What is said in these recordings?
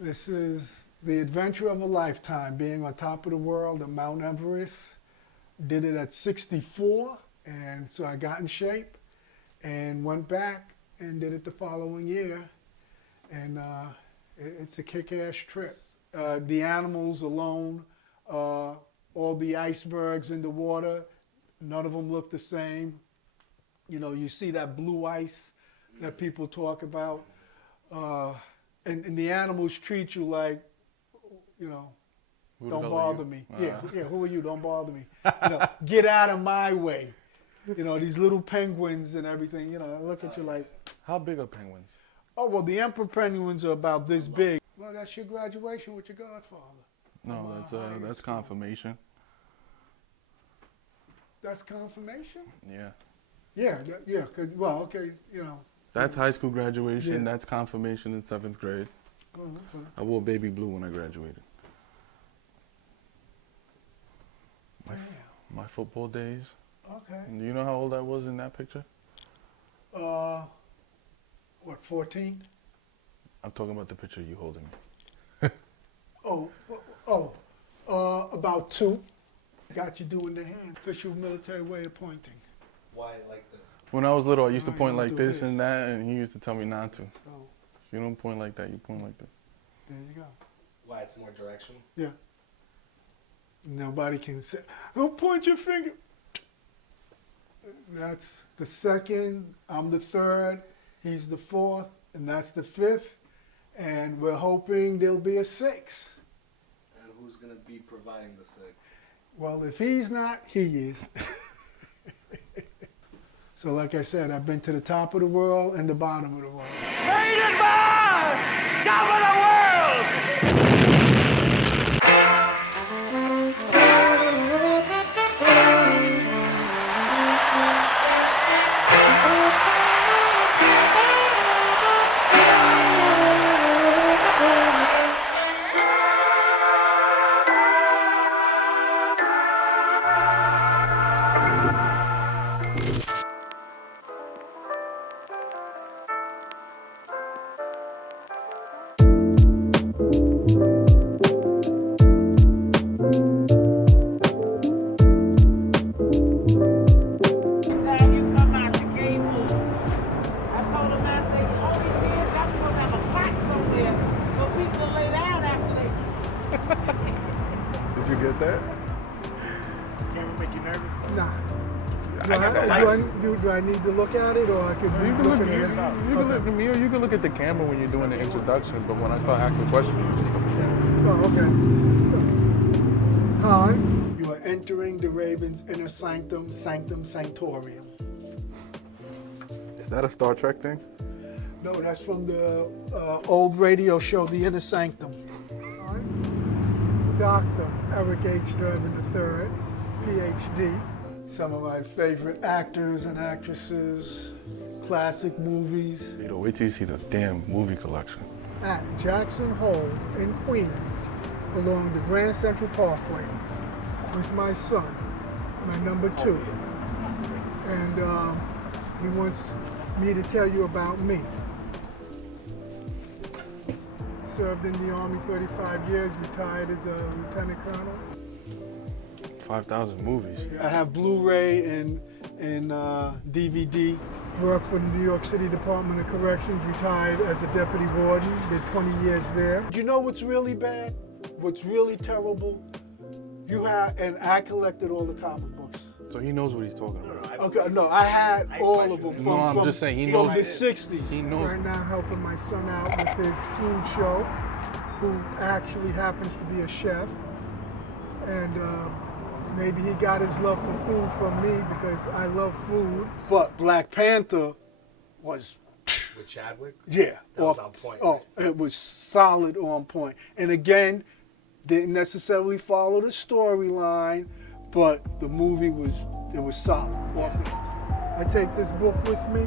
This is the adventure of a lifetime, being on top of the world at Mount Everest. Did it at 64, and so I got in shape and went back and did it the following year. And it's a kick-ass trip. The animals alone, all the icebergs in the water, none of them look the same. You know, you see that blue ice that people talk about. And the animals treat you like, you know, don't bother me. Yeah, who are you? Don't bother me. You know, get out of my way. You know, these little penguins and everything, you know, I look at you like. How big are penguins? Oh, well, the emperor penguins are about this big. Well, that's your graduation with your godfather. No, that's confirmation. That's confirmation? Yeah. Yeah, cause, well, okay, you know. That's high school graduation. Yeah. That's confirmation in 7th grade. Oh, okay. I wore baby blue when I graduated. My football days. Okay. Do you know how old I was in that picture? What, 14? I'm talking about the picture you holding me. About 2. Got you doing the hand. Official military way of pointing. Why like this? When I was little, I used to No, point you like don't do this this. and that, and he used to tell me not to. So, You don't point like that, you point like this. there you go. Why it's more directional? Yeah. Nobody can say, don't point your finger. That's the 2nd, I'm the 3rd, he's the 4th, and that's the 5th. And we're hoping there'll be a 6th. And who's gonna be providing the 6? Well, if he's not, he is. So like I said, I've been to the top of the world and the bottom of the world. Rated by top of the world! Time you come out the gate move. I told him, I said, all these years, y'all supposed to have a cot somewhere for people to lay down after they. Did you get that? Camera make you nervous? Nah. I Do I need to look at it, or I could be You can look looking at at it? you can look at me, or you can look at the camera when you're doing the introduction. But when I start asking questions, you just look at the camera. Oh, okay. Hi. You are entering the Ravens' inner sanctum, sanctum sanctorium. Is that a Star Trek thing? No, that's from the old radio show, The Inner Sanctum. All right. Dr. Eric H. Durbin III, PhD. Some of my favorite actors and actresses, classic movies. You know, wait till you see the damn movie collection. At Jackson Hole in Queens, along the Grand Central Parkway, with my son, my number 2. And he wants me to tell you about me. Served in the Army 35 years, retired as a lieutenant colonel. 5,000 movies. I have Blu-ray and DVD. Worked for the New York City Department of Corrections, retired as a deputy warden, did 20 years there. You know what's really bad? What's really terrible? You have, and I collected all the comic books. So he knows what he's talking about. Okay, no, I had all of them from, No, I'm from, just saying, he from knows. the 60s. He knows. Right now helping my son out with his food show, who actually happens to be a chef. And maybe he got his love for food from me because I love food. But Black Panther was, With Chadwick? yeah. That was on point, Oh, right? it was solid on point. And again, didn't necessarily follow the storyline, but the movie was solid. I take this book with me.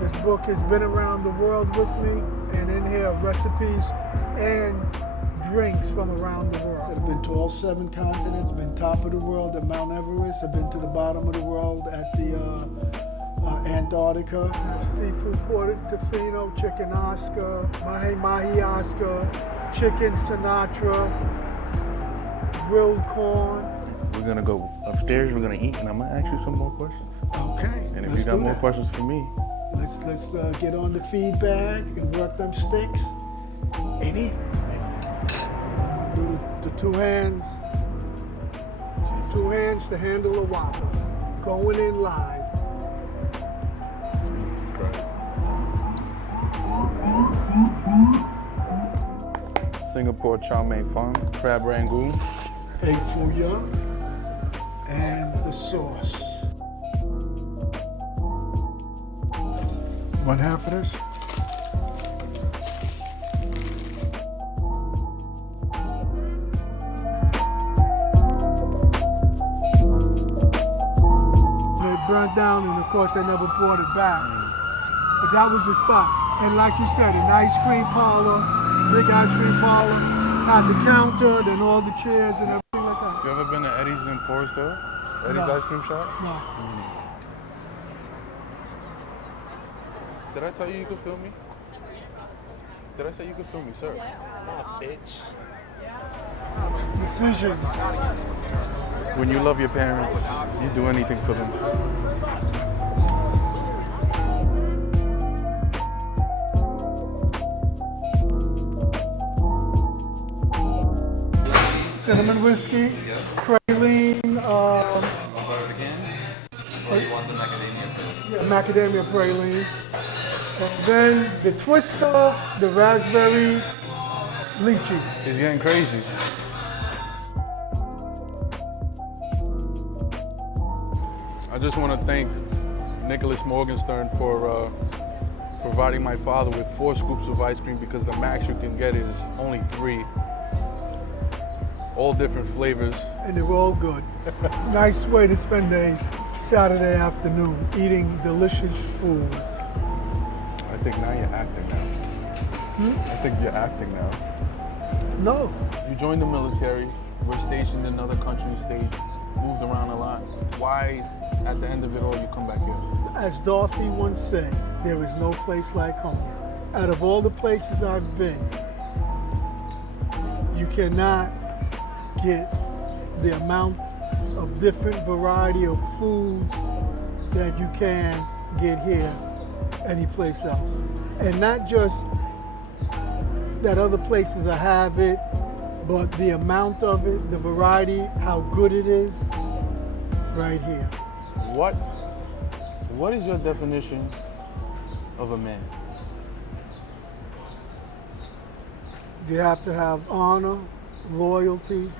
This book has been around the world with me, and in here are recipes and drinks from around the world. I've been to all 7 continents, been top of the world at Mount Everest. I've been to the bottom of the world at the Antarctica. Seafood portofino, chicken Oscar, mahi Oscar, chicken Sinatra, grilled corn. We're gonna go upstairs, we're gonna eat, and I'm gonna ask you some more questions. Okay, And if let's you got do more that. questions for me, Let's get on the feedback and work them sticks and eat. Do the two hands to handle a Whopper. Going in live. Singapore chow mein fun, crab rangoon. Egg foo young and the sauce. One half of this. They burnt down, and of course they never brought it back. But that was the spot. And like you said, an ice cream parlor, big ice cream parlor, had the counter, then all the chairs and everything like that. You ever been to Eddie's in Forest Hill? Eddie's No. ice cream shop? No. Did I tell you could film me? Did I say you could film me, sir? Bitch. Decisions. When you love your parents, you do anything for them. Cinnamon whiskey, praline, macadamia praline, and then the twister, the raspberry lychee. It's getting crazy. I just want to thank Nicholas Morgenstern for providing my father with 4 scoops of ice cream, because the max you can get is only 3. All different flavors. And they were all good. Nice way to spend a Saturday afternoon eating delicious food. I think now you're acting now. I think you're acting now. No, You joined the military, were stationed in other countries, states, moved around a lot. Why, at the end of it all, you come back here? as Dorothy once said, there is no place like home. Out of all the places I've been, you cannot get the amount of different variety of foods that you can get here anyplace else. And not just that other places have it, but the amount of it, the variety, how good it is, right here. What is your definition of a man? You have to have honor, loyalty,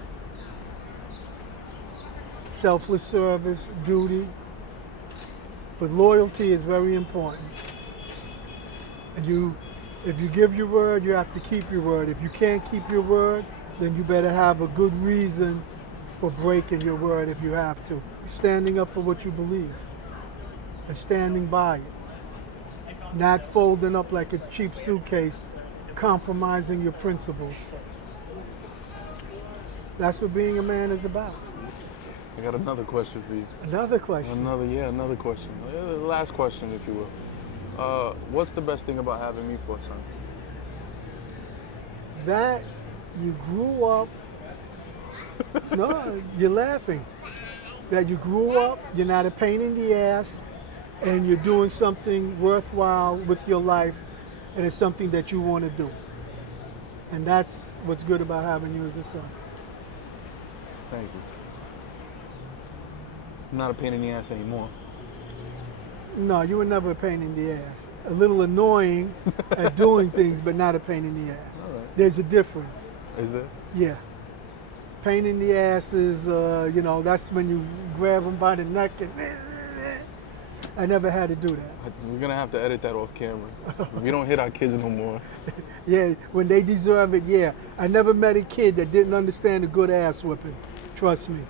selfless service, duty. But loyalty is very important. And if you give your word, you have to keep your word. If you can't keep your word, then you better have a good reason for breaking your word if you have to. Standing up for what you believe and standing by it. Not folding up like a cheap suitcase, compromising your principles. That's what being a man is about. I got another question for you. Another question. Another question. The last question, if you will. What's the best thing about having me for a son? That you grew up, no, you're laughing. That you grew up, you're not a pain in the ass, and you're doing something worthwhile with your life, and it's something that you want to do. And that's what's good about having you as a son. Thank you. I'm not a pain in the ass anymore. No, you were never a pain in the ass. A little annoying at doing things, but not a pain in the ass. All right. There's a difference. Is there? Yeah. Pain in the ass is, that's when you grab them by the neck and I never had to do that. We're gonna have to edit that off camera. We don't hit our kids no more. Yeah, when they deserve it, yeah. I never met a kid that didn't understand a good ass whipping. Trust me.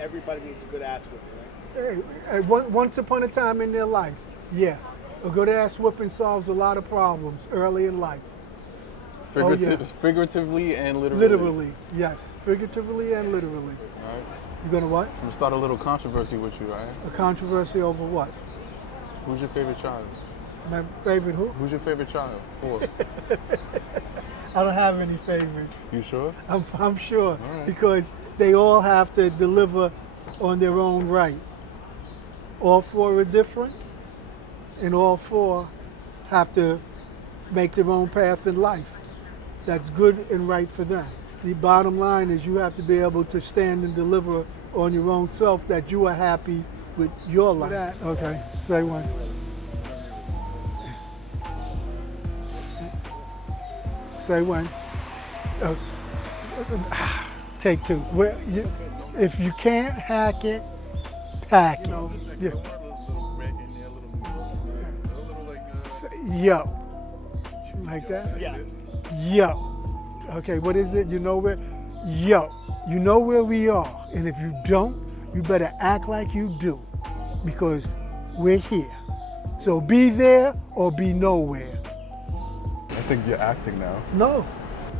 Everybody needs a good ass whipping, right? Hey, once upon a time in their life, yeah. A good ass whipping solves a lot of problems early in life. Figuratively and literally. Literally, yes. Figuratively and literally. All right. You gonna what? I'm gonna start a little controversy with you, all right? A controversy over what? Who's your favorite child? My favorite who? Who's your favorite child? Four. I don't have any favorites. You sure? I'm sure, All right. because they all have to deliver on their own right. All four are different, and all four have to make their own path in life. That's good and right for them. The bottom line is you have to be able to stand and deliver on your own self that you are happy with your life. Okay, say one. Say one. Take two. If you can't hack it, pack it. Yeah. Say, yo. Like that? Yeah. Yo. Okay, what is it? You know where? Yo. You know where we are. And if you don't, you better act like you do. Because we're here. So be there or be nowhere. I think you're acting now. No.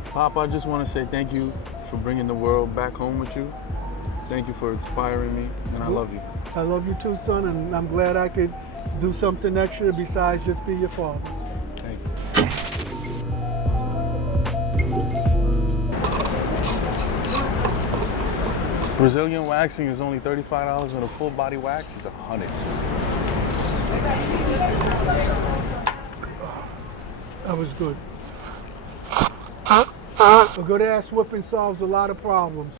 Pop, I just want to say thank you for bringing the world back home with you. Thank you for inspiring me, and I love you. I love you too, son, and I'm glad I could do something extra besides just be your father. Thank you. Brazilian waxing is only $35, and a full body wax is $100. That was good. A good ass whooping solves a lot of problems.